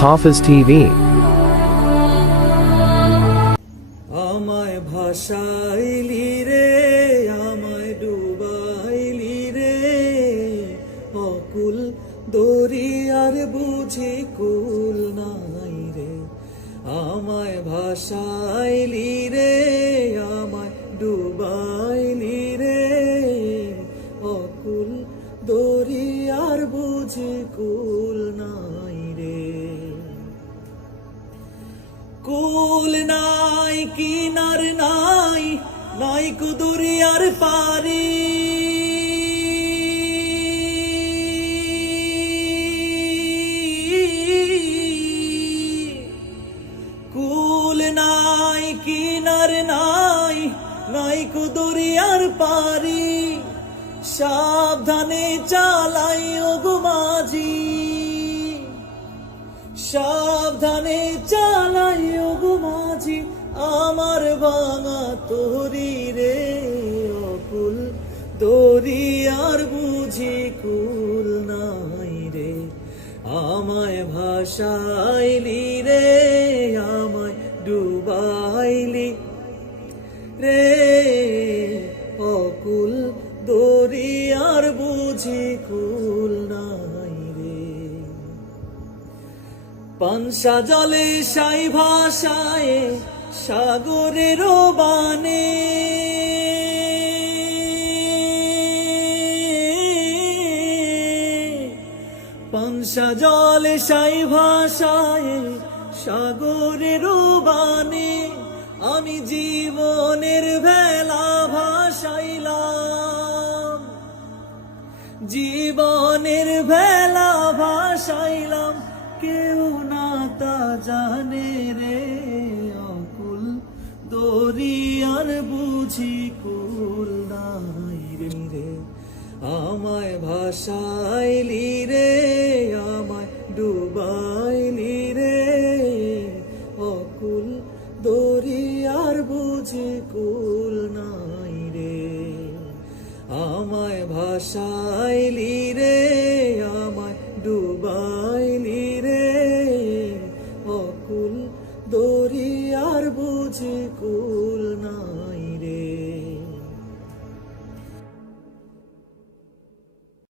Tafas TV. আমায় ভাসাইলি রে, আমায় ডুবাইলি রে, অকুল দরিয়ার বুঝি কুল নাই রে। আমায় ভাসাইলি রে, আমায় ডুবাইলি রে, অকুল দরিয়ার বুঝি কুল নাই রে। কুল নাই কিনার নাই, নাই কুদরিয়ার পারি, কুল নাই কিনার নাই, নাই কুদরিয়ার পারি। সাবধানে চালাই ওগো মাঝি, সাবধানে চালাই ওগো মাঝি, আমার ভাঙা তরি রে, অকুল দরিয়ার বুঝি কুল নাই রে। আমায় ভাসাইলি রে, আমায় ডুবাইলি রে, অকুল দরিয়ার বুঝি কুল নাই রে। পানসা জলে সাই ভাষায় সাগরের বানে, পানসা জলে সাই ভাষায় সাগরের বানে, আমি জীবনের ভেলা ভাসাইলাম, জীবনের ভেলা ভাসাইলাম, কেউ না তা জানে রে, অকুল দরিয়ার বুঝি কুল নাই রে। আমায় ভাসাইলি রে, আমায় ডুবাইলি রে, অকুল দরিয়ার বুঝি কুল নাই রে। আমায় ভাসাইলি রে,